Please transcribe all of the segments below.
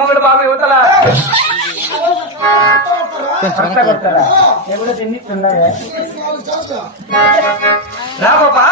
మొగుడు బాబు యువతల కొడతారా? ఎప్పుడో తిన్నిస్తుండగా. రా పాపా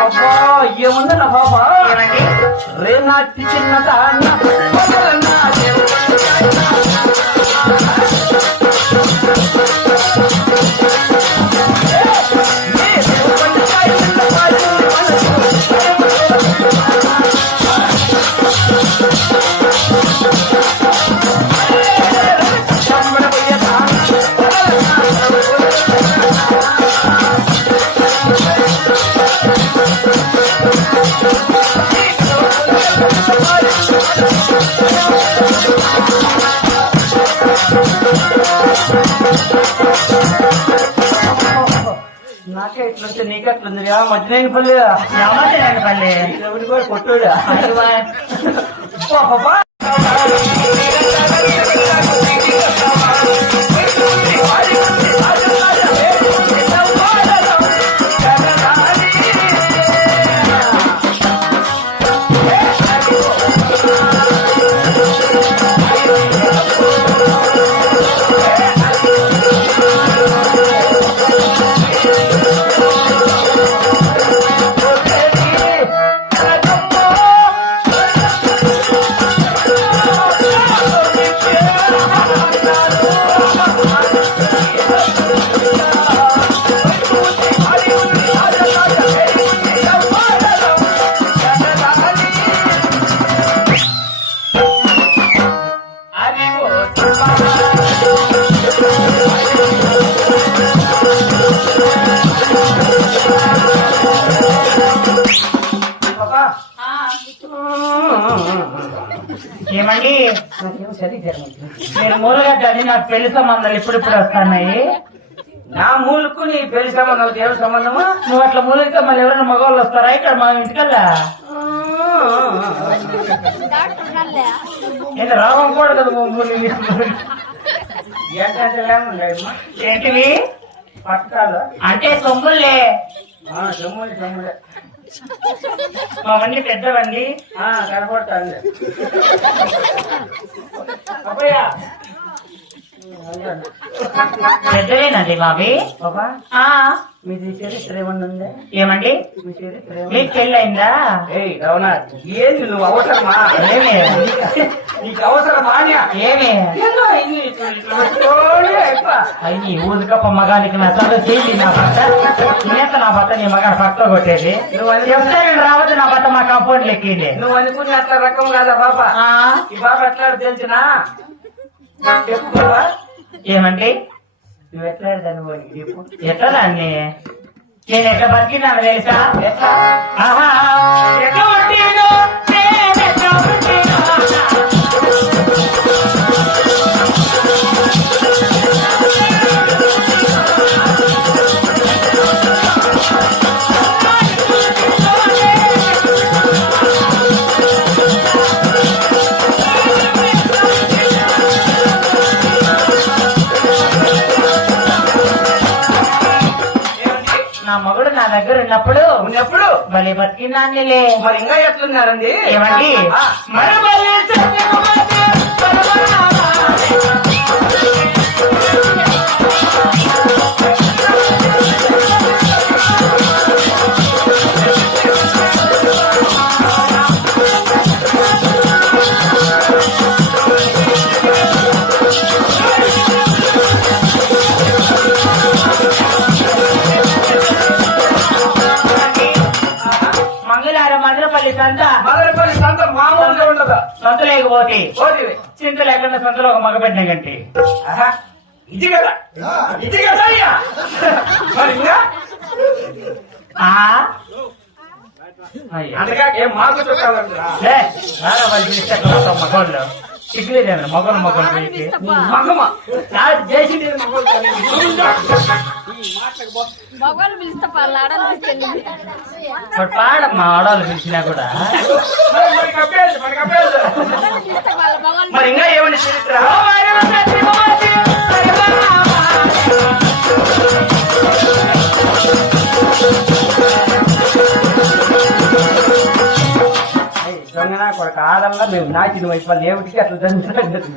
అబ్బా ఏముందన్న పాప రే నాటి చిన్నత నీకెట్లుంది మధ్యనేని పల్లి ఎవరు కొట్టుడు? ఏమండి? నాకేం సరి జరగదు. మీరు మూలగడ్డ అది నాకు పెళ్ళి సంబంధాలు ఇప్పుడిప్పుడు వస్తున్నాయి. నా మూలకు నీ పెళ్ళి సంబంధాలకు ఏం సంబంధమా? నువ్వు అట్లా మూలగితే మళ్ళీ ఎవరైనా మగవాళ్ళు వస్తారా ఇక్కడ మా ఇంటికల్లా? ఏంటి రావం కూడా కదా ఏంటివి? పట్టాలు. అంటే సొమ్ములే. సొమ్ములు సొమ్ములే. మా వండి పెద్దవండి ఆ, కనపడుతుంది. పెద్దవేనండి మావి? బాబా మీది చరిత్ర ఏమన్నా ఉందా ఏమండి? మీ చరిత్ర మీకు పెళ్ళయిందా? రవణ ఏంది నువ్వు అవసరమా? ఏమి నీకు అవసరమా ఏమి. అయ్యి ఊరికప్ప మగానికి నా చదువు చేయండి నా భర్త నేత నా భర్త నీ మగాడు పక్క కొట్టేది. నువ్వు రావద్దు నా భర్త మా కంపౌండ్ లెక్కింది. నువ్వు అనుకునే అట్లా రకం కాదా ఆ, ఈ బాబా ఎట్లా తెలిసినా? చెప్పుకోవా? ఏమండి? నువ్వు ఎట్లా దాన్ని చెప్పు. ఎట్లా దాన్ని? నేను ఎట్లా బతికినాను తెలుసా ఎట్లా? ఆహా, ఎట్లా భలే బతికినాన్నిలే మరి ఇంకా ఎట్లున్నారండి ఏమండి మన చింత లేకుండా సంతలో ఒక మగబెట్టిన గంటి ఆహా, ఇది కదా. ఇది కదా అయ్యా. మరి ఇంకా. అందుకే ఏం మాకు వాళ్ళు పిలిస్తే మగమ? చేసింది పాడమ్మా ఆడవాళ్ళు పిలిచినా కూడా. కొడుకు మేము నాచిన వైపు వాళ్ళు ఏమిటికి అట్లా దంచుతుంది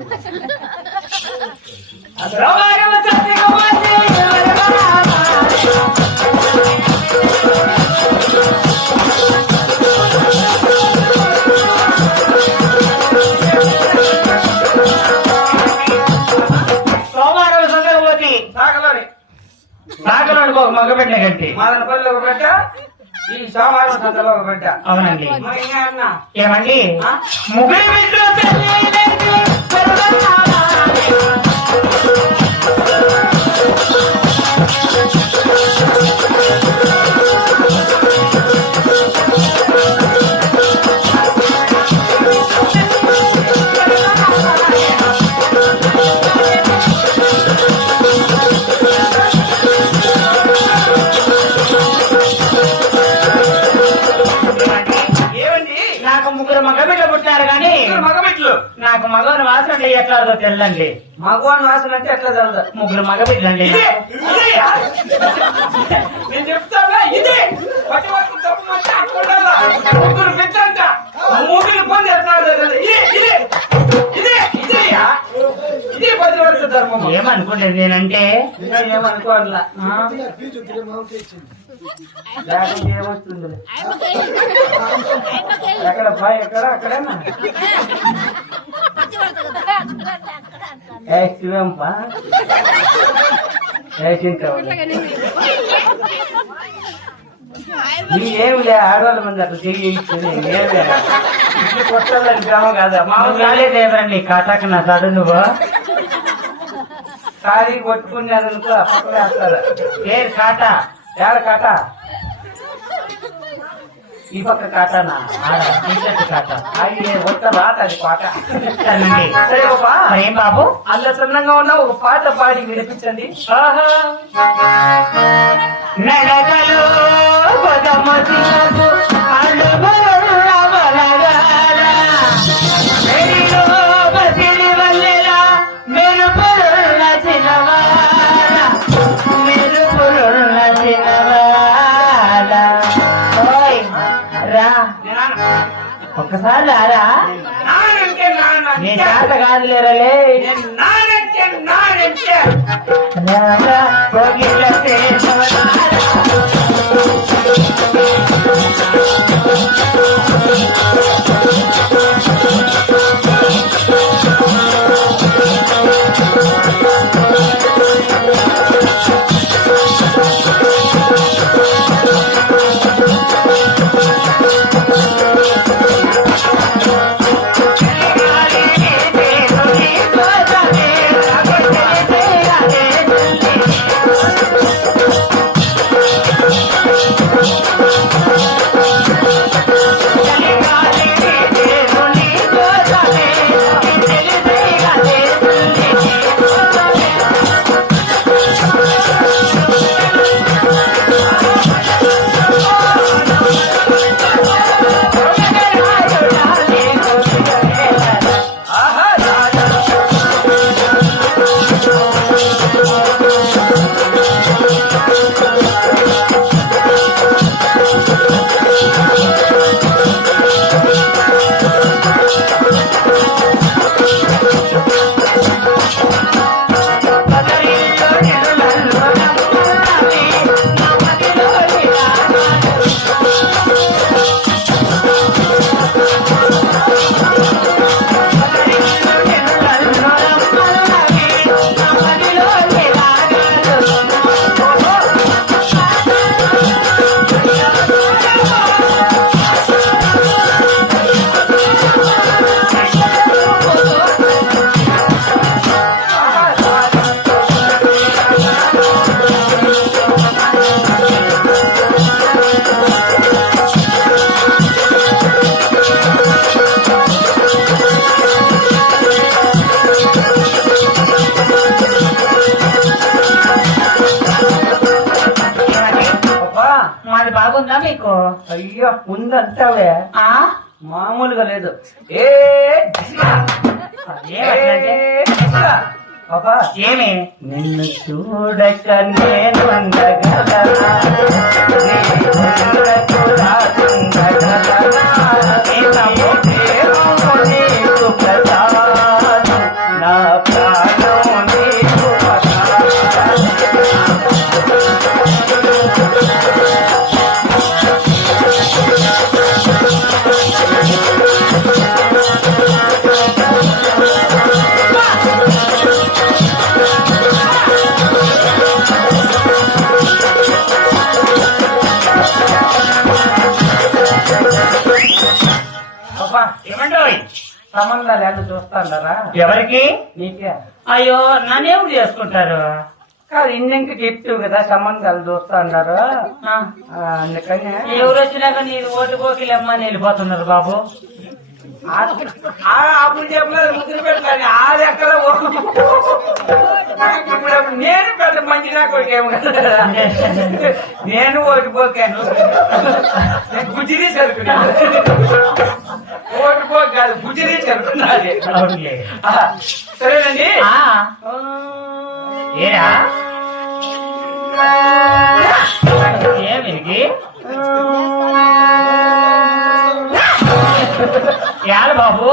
సోమవారం సందర్భం పోతే సాగలోని ఒక ఒక పెట్ట ఈ సోమవారం సంతలో అవునండి. ఏమండి? ముగ్గురు వాసన అంటే ఎట్లాడదో తెల్లండి? మగవాన్ వాసన అంటే ఎట్లా జరగదు ముగ్గురు మగబిడ్డలండి. ఇదే ఇదే. నేను చెప్తానా ఇదే. పట్టి వరకు తప్పు మాట అనుకుంటారా ముగ్గురు పెట్టంట ముగ్గురు పొంది ఎట్లా జరగదు ఇదే ఇదే. ఇదే ఇదేయా ఇదే. పది వరకు ధర్మం. ఏమనుకుంటుంది నేనంటే? ఏమనుకోవాలా ఏమొస్తుంది ఎక్కడ బాయ్ ఎక్కడ? అక్కడేనా? ఏ శివంప? ఏ చింతవాడు నీకేమిలే ఆడవాళ్ళ మంది అట్లా తిరిగి ఏమే కొట్టాలని గ్రామం కాదా? మామూలు నువ్వు రాలేదేవరండి కాటాక నా తడు నువ్వు? సారీ కొట్టుకున్నారనుకో పక్కన వేస్తారు? ఏ కాట? ఏడ కాటా? ఈ పక్క కాటానా కాట అయ్యే రాత అది పాట. సరే బాబా మరి ఏం బాబు? అంత సన్నంగా ఉన్న ఒక పాట పాడి వినిపించండి. ఆహా. నడకలో ఒక్కసారి రారా? నీ చేత కాదు లేరలే రారా కోగిల ఆ? మామూలుగా లేదు. ఏ. పాపా ఏమి? నిన్ను చూడక నేను ఉండగలనా? సంబంధాలు ఎంత చూస్తాడారా ఎవరికి? నీకే. అయ్యో నన్నేమి చేసుకుంటారు? కాదు ఇన్నింటి చెప్తావు కదా సంబంధాలు చూస్తాడారు అందుకని. ఎవరు వచ్చినాక నేను ఓటు పోకిలమ్మని వెళ్ళిపోతున్నారు బాబు? అప్పుడు చెప్పలేదు ముద్ర పెట్టాలి ఆ లెక్కలో ఇప్పుడు నేను పెద్ద మంచి నా కొడుకేమో కదా. నేను ఓటు పోకాను. నేను గుజిరీ చదువుకున్నాను ఓటు పోక కాదు అవునులే. ఆ, సరేనండి? ఆ, ఏరా? ఏమికి యారు బాబు?